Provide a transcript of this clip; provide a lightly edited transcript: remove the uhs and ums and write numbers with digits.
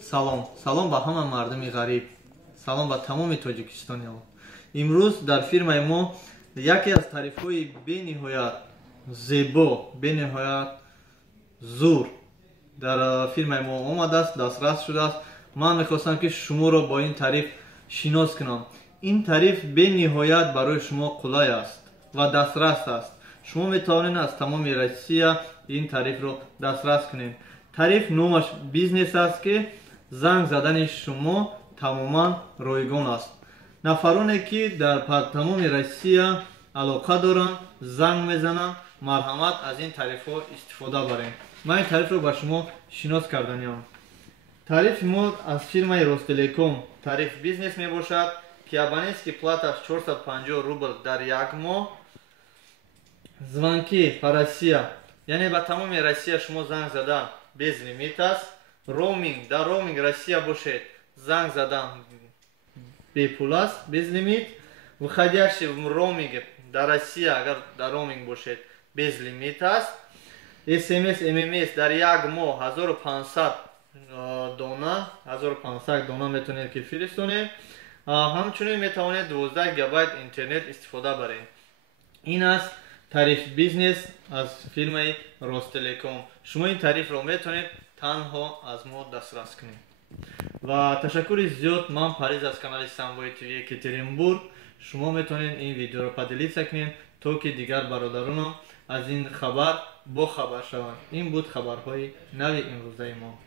Салом ба ҳама мардуми ғариб. Салом ба тамоми тоҷикистониҳо. Имрӯз дар фирмаи мо яке аз тарифҳои бениҳоят зебо, бениҳоят зур дар фирмаи мо омадааст, дастрас шудааст. Ман мехостам ки шуморо бо ин тариф шинос кунам. Ин тариф бениҳоят барои шумо қулай аст ва дастрас аст. шумо метавонед аз тамоми Россия ин тарифро дастрас кунед. Тариф номаш бизнес аст ки занг задани шумо тамоман ройгон аст. нафароне ки дар тамоми Россия алоқа доранд, занг мезананд, марҳамат аз ин тарифҳо истифода баред. ман ин тарифро ба шумо шинос карданиам. тарифи мо аз фирмаи Ростелеком тариф бизнес мебошад ки абонентский платаш 450 рубл дар як моҳ. звонки по Россия, яъне ба тамоми Россия шумо занг задан без лимит аст. роуминг, дар роуминг Россия бошед, занг задан бепул аст, без лимит. выходящий в роуминг дар Россия агар дар роуминг бошед, без лимит аст. смс, ммс дар як моҳ 1500 дона метавонед ки фиристонед. ҳамчунин метавонед 12 гигабайт интернет истифода баред. ин аст тариф бизнес аз фирмаи Ростелеком. шумо ин тарифро метавонед танҳо аз мо дастрас кунед. ва ташаккури зиёд. ман Париз аз канали Самбои ТВ Екатеринбург. шумо метавонед ин видеоро поделиться кунед то ки дигар бародаронам аз ин хабар бохабар шаванд. ин буд хабарҳои нави имрӯзаи мо.